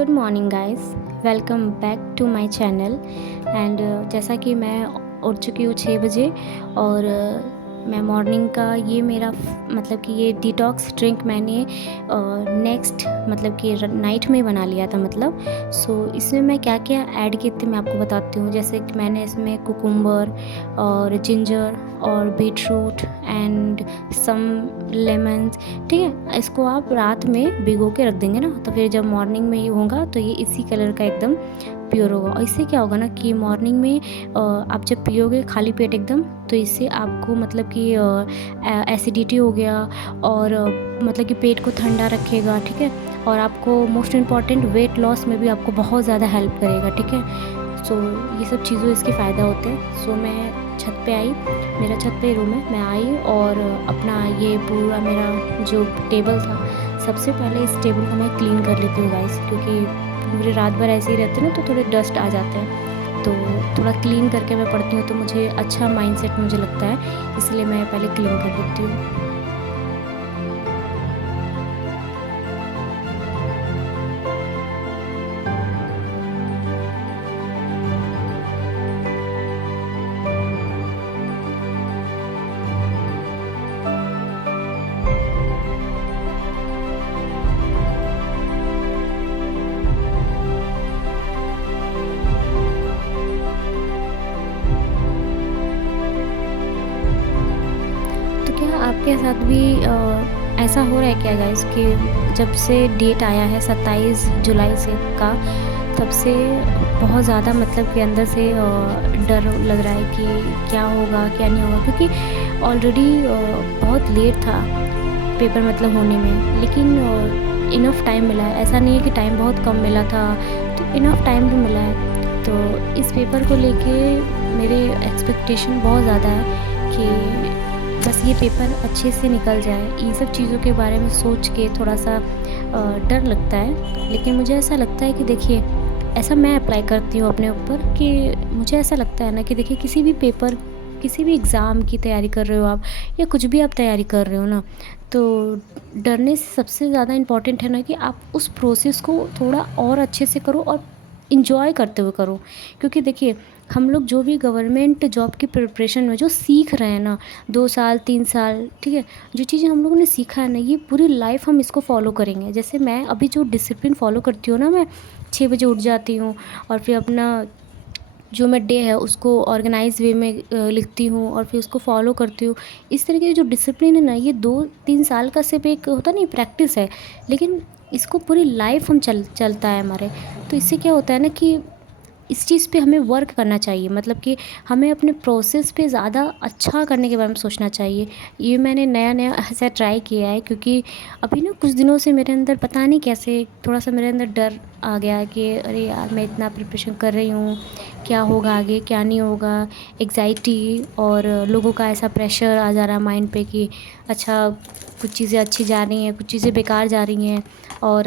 Good morning guys, welcome back to my channel. And जैसा कि मैं उठ चुकी हूँ 6 बजे और मैं मॉर्निंग का ये मेरा मतलब कि ये डिटॉक्स ड्रिंक मैंने नेक्स्ट मतलब कि नाइट में बना लिया था। मतलब इसमें मैं क्या क्या ऐड किए थे मैं आपको बताती हूँ। जैसे कि मैंने इसमें कुकुम्बर और जिंजर और beetroot and some lemons, ठीक है। इसको आप रात में भिगो के रख देंगे ना, तो फिर जब मॉर्निंग में ये होगा तो ये इसी कलर का एकदम प्योर होगा। और इससे क्या होगा ना कि मॉर्निंग में आप जब पियोगे खाली पेट एकदम, तो इससे आपको मतलब कि एसिडिटी हो गया और मतलब कि पेट को ठंडा रखेगा, ठीक है। और आपको मोस्ट इम्पॉर्टेंट वेट लॉस में भी आपको बहुत ज़्यादा हेल्प करेगा, ठीक है। ये सब चीज़ों इसके फ़ायदा होते हैं। मैं छत पे आई, मेरा छत पे रूम है, मैं आई और अपना ये पूरा मेरा जो टेबल था, सबसे पहले इस टेबल को मैं क्लीन कर लेती हूँ गाइस, क्योंकि पूरे रात भर ऐसे ही रहते हैं ना, तो थोड़े डस्ट आ जाते हैं। तो थोड़ा क्लीन करके मैं पढ़ती हूँ तो मुझे अच्छा माइंडसेट मुझे लगता है, इसलिए मैं पहले क्लीन कर लेती हूँ। तो क्या आपके साथ भी ऐसा हो रहा है क्या गाइस कि जब से डेट आया है 27 जुलाई से का, तब से बहुत ज़्यादा मतलब कि अंदर से डर लग रहा है कि क्या होगा क्या नहीं होगा, क्योंकि ऑलरेडी बहुत लेट था पेपर मतलब होने में, लेकिन इनफ टाइम मिला है। ऐसा नहीं है कि टाइम बहुत कम मिला था, तो इनफ टाइम भी मिला है। तो इस पेपर को लेके मेरे एक्सपेक्टेशन बहुत ज़्यादा है कि बस ये पेपर अच्छे से निकल जाए। ये सब चीज़ों के बारे में सोच के थोड़ा सा डर लगता है, लेकिन मुझे ऐसा लगता है कि देखिए, ऐसा मैं अप्लाई करती हूँ अपने ऊपर कि मुझे ऐसा लगता है ना कि देखिए, किसी भी पेपर, किसी भी एग्ज़ाम की तैयारी कर रहे हो आप, या कुछ भी आप तैयारी कर रहे हो ना, तो डरने से सबसे ज़्यादा इम्पॉर्टेंट है ना कि आप उस प्रोसेस को थोड़ा और अच्छे से करो और इन्जॉय करते हुए करो। क्योंकि देखिए, हम लोग जो भी गवर्नमेंट जॉब की प्रिपरेशन में जो सीख रहे हैं ना, 2 साल 3 साल, ठीक है, जो चीज़ें हम लोगों ने सीखा है ना, ये पूरी लाइफ हम इसको फॉलो करेंगे। जैसे मैं अभी जो डिसिप्लिन फॉलो करती हूँ ना, मैं 6 बजे उठ जाती हूँ और फिर अपना जो मैं डे है उसको ऑर्गेनाइज वे में लिखती हूँ और फिर उसको फॉलो करती हूँ। इस तरीके के जो डिसिप्लिन है ना, ये 2-3 साल का सिर्फ एक होता नहीं प्रैक्टिस है, लेकिन इसको पूरी लाइफ हम चलता है हमारे। तो इससे क्या होता है ना कि इस चीज़ पे हमें वर्क करना चाहिए, मतलब कि हमें अपने प्रोसेस पे ज़्यादा अच्छा करने के बारे में सोचना चाहिए। ये मैंने नया-नया ऐसा ट्राई किया है, क्योंकि अभी ना कुछ दिनों से मेरे अंदर पता नहीं कैसे थोड़ा-सा मेरे अंदर डर आ गया कि अरे यार, मैं इतना प्रिपरेशन कर रही हूँ, क्या होगा आगे, क्या नहीं होगा। एंग्ज़ायटी और लोगों का ऐसा प्रेशर आ जा रहा है माइंड पे कि अच्छा, कुछ चीज़ें अच्छी जा रही हैं, कुछ चीज़ें बेकार जा रही हैं, और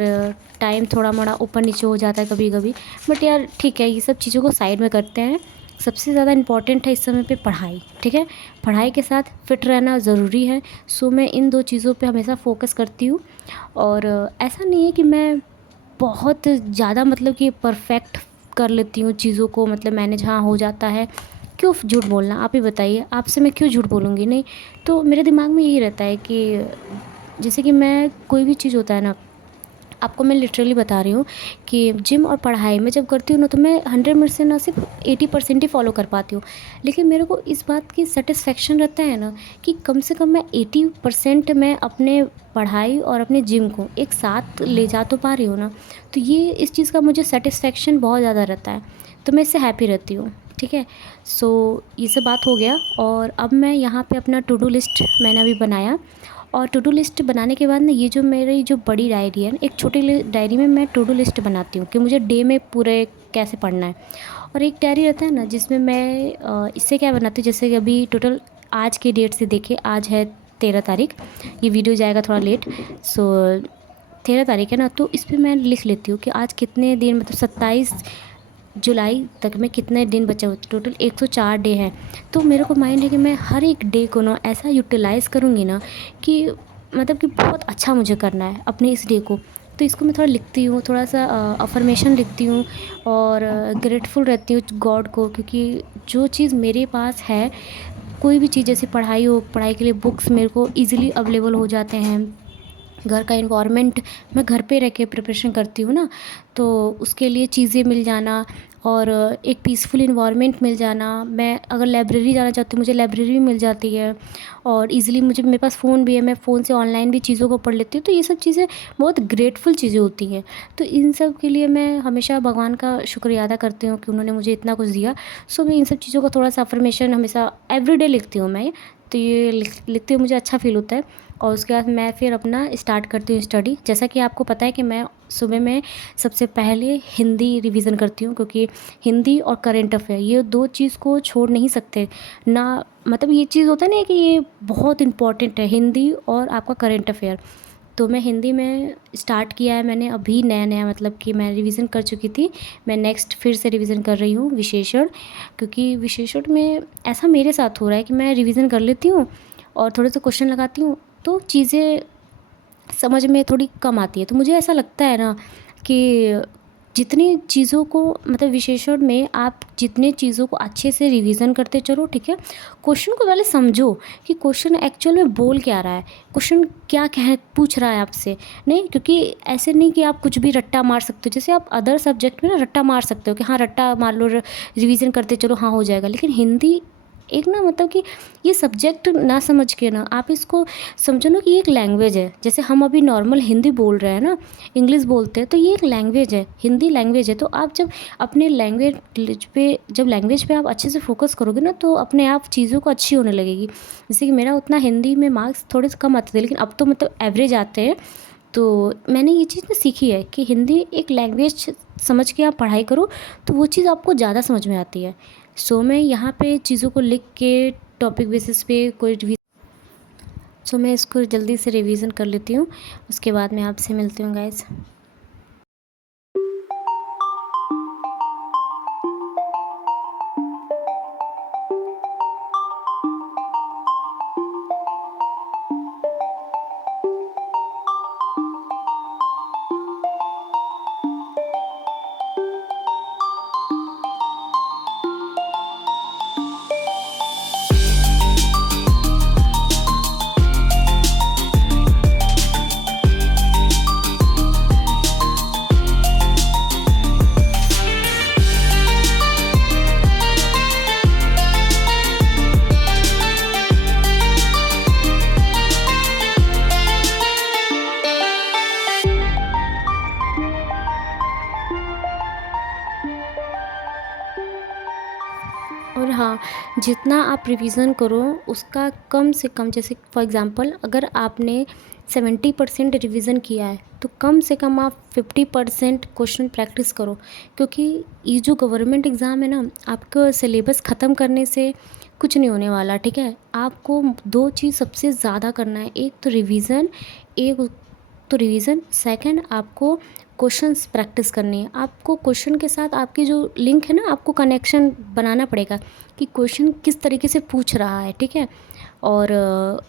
टाइम थोड़ा-मोड़ा ऊपर-नीचे हो जाता है कभी-कभी। बट यार ठीक है, ये सब चीज़ों को साइड में करते हैं। सबसे ज़्यादा इम्पॉर्टेंट है इस समय पे पढ़ाई, ठीक है? पढ़ाई के साथ फिट रहना ज़रूरी है। मैं इन 2 चीज़ों पे हमेशा फ़ोकस करती हूँ। और ऐसा नहीं है कि मैं बहुत ज़्यादा मतलब कि परफ़ेक्ट कर लेती हूँ चीज़ों को, मतलब मैनेज हाँ हो जाता है। क्यों झूठ बोलना, आप ही बताइए, आपसे मैं क्यों झूठ बोलूँगी? नहीं। तो मेरे दिमाग में यही रहता है कि जैसे कि मैं कोई भी चीज़ होता है ना, आपको मैं लिटरली बता रही हूँ कि जिम और पढ़ाई मैं जब करती हूँ ना, तो मैं 100 में से ना सिर्फ 80% ही फॉलो कर पाती हूँ। लेकिन मेरे को इस बात की सेटिस्फेक्शन रहता है ना कि कम से कम मैं 80% मैं अपने पढ़ाई और अपने जिम को एक साथ ले जा तो पा रही हूँ ना। तो ये इस चीज़ का मुझे सेटिस्फेक्शन बहुत ज़्यादा रहता है, तो मैं इससे हैप्पी रहती हूँ, ठीक है। ये सब बात हो गया, और अब मैं यहाँ पे अपना टू डू लिस्ट मैंने अभी बनाया। और टू डू लिस्ट बनाने के बाद ना, ये जो मेरी जो बड़ी डायरी है ना, एक छोटी डायरी में मैं टू डू लिस्ट बनाती हूँ कि मुझे डे में पूरे कैसे पढ़ना है। और एक डायरी रहता है ना जिसमें मैं इससे क्या बनाती हूँ, जैसे कि अभी टोटल आज की डेट से देखें, आज है 13 तारीख, ये वीडियो जाएगा थोड़ा लेट। 13 तारीख है ना, तो इस पे मैं लिख लेती हूँ कि आज कितने दिन, मतलब 27 जुलाई तक में कितने दिन बचे हुए। टोटल 104 डे हैं। तो मेरे को माइंड है कि मैं हर एक डे को ना ऐसा यूटिलाइज़ करूँगी ना कि मतलब कि बहुत अच्छा मुझे करना है अपने इस डे को। तो तो इसको मैं थोड़ा लिखती हूँ, थोड़ा-सा अफ़र्मेशन लिखती हूँ और ग्रेटफुल रहती हूँ गॉड को, क्योंकि जो चीज़ मेरे पास है, कोई भी चीज़ जैसे पढ़ाई हो, पढ़ाई के लिए बुक्स मेरे को ईज़िली अवेलेबल हो जाते हैं। घर का एनवायरनमेंट, मैं घर पे रह के प्रिपरेशन करती हूँ ना, तो उसके लिए चीज़ें मिल जाना और एक पीसफुल एनवायरनमेंट मिल जाना। मैं अगर लाइब्रेरी जाना चाहती हूँ, मुझे लाइब्रेरी भी मिल जाती है और ईज़िली मुझे, मेरे पास फ़ोन भी है, मैं फ़ोन से ऑनलाइन भी चीज़ों को पढ़ लेती हूँ। तो ये सब चीज़ें बहुत ग्रेटफुल चीज़ें होती हैं। तो इन सब के लिए मैं हमेशा भगवान का शुक्रिया अदा करती हूँ कि उन्होंने मुझे इतना कुछ दिया। सो मैं इन सब चीज़ों का थोड़ा-सा अफ़र्मेशन हमेशा एवरीडे लिखती हूँ मैं। तो ये लिखते हुए मुझे अच्छा फ़ील होता है और उसके बाद मैं फिर अपना स्टार्ट करती हूँ स्टडी। जैसा कि आपको पता है कि मैं सुबह में सबसे पहले हिंदी रिवीज़न करती हूँ, क्योंकि हिंदी और करंट अफ़ेयर ये 2 चीज़ को छोड़ नहीं सकते ना। मतलब ये चीज़ होता है ना कि ये बहुत इम्पोर्टेंट है, हिंदी और आपका करंट अफ़ेयर। तो मैं हिंदी में स्टार्ट किया है मैंने अभी नया-नया, मतलब कि मैं रिवीज़न कर चुकी थी। मैं नेक्स्ट फिर से रिवीज़न कर रही हूँ विशेषण, क्योंकि विशेषण में ऐसा मेरे साथ हो रहा है कि मैं रिवीज़न कर लेती हूँ और थोड़े से क्वेश्चन लगाती हूँ, तो चीज़ें समझ में थोड़ी कम आती है। तो मुझे ऐसा लगता है ना कि जितनी चीज़ों को, मतलब विशेषण में आप जितने चीज़ों को अच्छे से रिवीज़न करते चलो, ठीक है? क्वेश्चन को पहले समझो कि क्वेश्चन एक्चुअल में बोल क्या रहा है, क्वेश्चन क्या कह पूछ रहा है आपसे। नहीं, क्योंकि ऐसे नहीं कि आप कुछ भी रट्टा मार सकते हो। जैसे आप अदर सब्जेक्ट में ना रट्टा मार सकते हो कि हाँ, रट्टा मार लो, रिवीज़न करते चलो, हाँ हो जाएगा। लेकिन हिंदी एक ना, मतलब कि ये सब्जेक्ट ना समझ के ना आप इसको समझो ना कि ये एक लैंग्वेज है। जैसे हम अभी नॉर्मल हिंदी बोल रहे हैं ना, इंग्लिश बोलते हैं, तो ये एक लैंग्वेज है, हिंदी लैंग्वेज है। तो आप जब अपने लैंग्वेज पे आप अच्छे से फोकस करोगे ना, तो अपने आप चीज़ों को अच्छी होने लगेगी। जैसे कि मेरा उतना हिंदी में मार्क्स थोड़े से कम आते थे, लेकिन अब तो मतलब एवरेज आते हैं। तो मैंने ये चीज़ ना सीखी है कि हिंदी एक लैंग्वेज समझ के आप पढ़ाई करो, तो वो चीज़ आपको ज़्यादा समझ में आती है। सो मैं यहाँ पे चीज़ों को लिख के टॉपिक बेसिस पे कोई सो मैं इसको जल्दी से रिवीजन कर लेती हूँ। उसके बाद मैं आपसे मिलती हूँ गाइस। और हाँ, जितना आप रिवीज़न करो उसका कम से कम, जैसे फॉर एग्ज़ाम्पल अगर आपने 70% रिवीज़न किया है, तो कम से कम आप 50% क्वेश्चन प्रैक्टिस करो। क्योंकि ये जो गवर्नमेंट एग्ज़ाम है ना, आपका सिलेबस ख़त्म करने से कुछ नहीं होने वाला, ठीक है? आपको 2 चीज़ सबसे ज़्यादा करना है, एक तो रिवीज़न, सेकंड आपको क्वेश्चंस प्रैक्टिस करनी है। आपको क्वेश्चन के साथ आपकी जो लिंक है ना, आपको कनेक्शन बनाना पड़ेगा कि क्वेश्चन किस तरीके से पूछ रहा है, ठीक है? और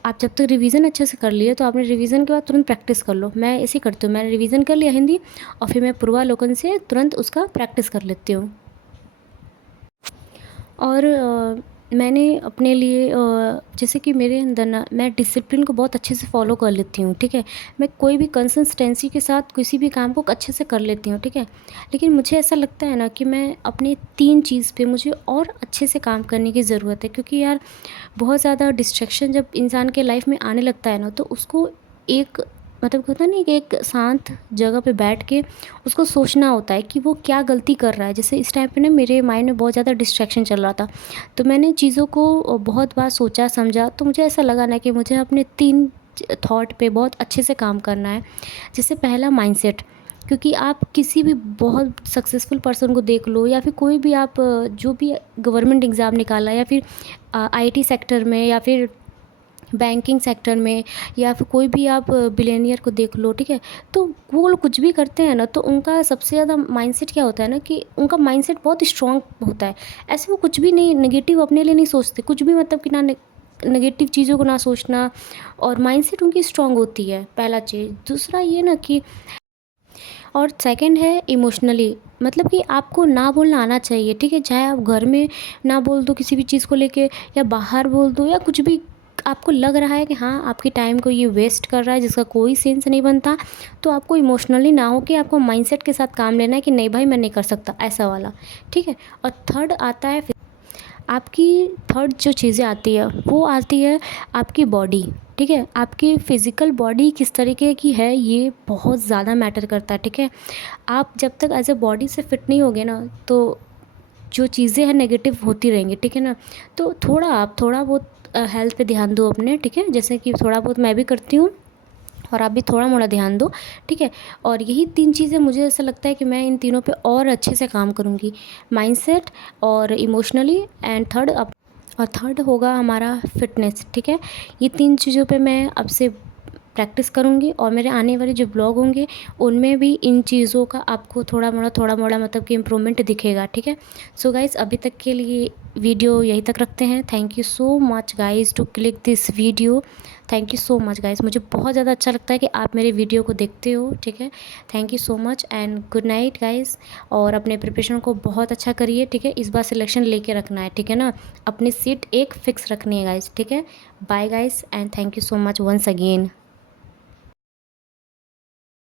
आप जब तक रिवीज़न अच्छे से कर लिए, तो आपने रिवीज़न के बाद तुरंत प्रैक्टिस कर लो। मैं ऐसे ही करती हूँ, मैंने रिवीज़न कर लिया हिंदी और फिर मैं पूर्वालोकन से तुरंत उसका प्रैक्टिस कर लेती हूँ। और मैंने अपने लिए जैसे कि मेरे अंदर ना, मैं डिसिप्लिन को बहुत अच्छे से फ़ॉलो कर लेती हूँ, ठीक है? मैं कोई भी कंसिस्टेंसी के साथ किसी भी काम को अच्छे से कर लेती हूँ, ठीक है? लेकिन मुझे ऐसा लगता है ना कि मैं अपने 3 चीज़ पे मुझे और अच्छे से काम करने की ज़रूरत है, क्योंकि यार बहुत ज़्यादा डिस्ट्रैक्शन जब इंसान के लाइफ में आने लगता है ना, तो उसको एक, मतलब होता नहीं कि एक शांत जगह पे बैठ के उसको सोचना होता है कि वो क्या गलती कर रहा है। जैसे इस टाइम पे ना मेरे माइंड में बहुत ज़्यादा डिस्ट्रैक्शन चल रहा था, तो मैंने चीज़ों को बहुत बार सोचा समझा, तो मुझे ऐसा लगा ना कि मुझे अपने 3 थॉट पे बहुत अच्छे से काम करना है। जैसे पहला माइंडसेट, क्योंकि आप किसी भी बहुत सक्सेसफुल पर्सन को देख लो, या फिर कोई भी आप जो भी गवर्नमेंट एग्ज़ाम निकाला, या फिर आईटी सेक्टर में, या फिर बैंकिंग सेक्टर में, या फिर कोई भी आप बिलियनियर को देख लो, ठीक है? तो वो लोग कुछ भी करते हैं ना, तो उनका सबसे ज़्यादा माइंडसेट क्या होता है ना, कि उनका माइंडसेट बहुत स्ट्रॉन्ग होता है। ऐसे वो कुछ भी नहीं नेगेटिव अपने लिए नहीं सोचते, कुछ भी, मतलब कि ना नेगेटिव चीज़ों को ना सोचना, और माइंडसेट उनकी स्ट्रॉन्ग होती है, पहला चीज़। दूसरा ये ना कि और सेकंड है इमोशनली, मतलब कि आपको ना बोलना आना चाहिए, ठीक है। चाहे आप घर में ना बोल दो किसी भी चीज़ को लेके, या बाहर बोल दो, या कुछ भी आपको लग रहा है कि हाँ आपकी टाइम को ये वेस्ट कर रहा है जिसका कोई सेंस नहीं बनता, तो आपको इमोशनली ना हो कि आपको माइंडसेट के साथ काम लेना है कि नहीं भाई मैं नहीं कर सकता, ऐसा वाला, ठीक है। और थर्ड आता है आपकी, थर्ड जो चीज़ें आती है वो आती है आपकी बॉडी, ठीक है। आपकी फ़िज़िकल बॉडी किस तरीके की है ये बहुत ज़्यादा मैटर करता है, ठीक है। आप जब तक एज ए बॉडी से फिट नहीं होगे ना, तो जो चीज़ें हैं नेगेटिव होती रहेंगी, ठीक है ना। तो आप थोड़ा बहुत हेल्थ पे ध्यान दो अपने, ठीक है। जैसे कि थोड़ा बहुत मैं भी करती हूँ, और आप भी थोड़ा मोड़ा ध्यान दो, ठीक है। और यही 3 चीज़ें मुझे ऐसा लगता है कि मैं इन तीनों पे और अच्छे से काम करूँगी, माइंडसेट और इमोशनली एंड थर्ड होगा हमारा फिटनेस, ठीक है। ये 3 चीज़ों पे मैं अब से प्रैक्टिस करूँगी, और मेरे आने वाले जो ब्लॉग होंगे उनमें भी इन चीज़ों का आपको थोड़ा मोड़ा मतलब कि इम्प्रूवमेंट दिखेगा, ठीक है। सो गाइज़ अभी तक के लिए वीडियो यहीं तक रखते हैं। Thank you so much guys to click this video. Thank you so much guys, मुझे बहुत ज़्यादा अच्छा लगता है कि आप मेरे वीडियो को देखते हो, ठीक है। Thank you so much and good night guys. और अपने प्रिपरेशन को बहुत अच्छा करिए, ठीक है। इस बार सिलेक्शन लेके रखना है, ठीक है ना। अपनी सीट एक फ़िक्स रखनी है गाइज़, ठीक है। Bye guys and thank you so much once again.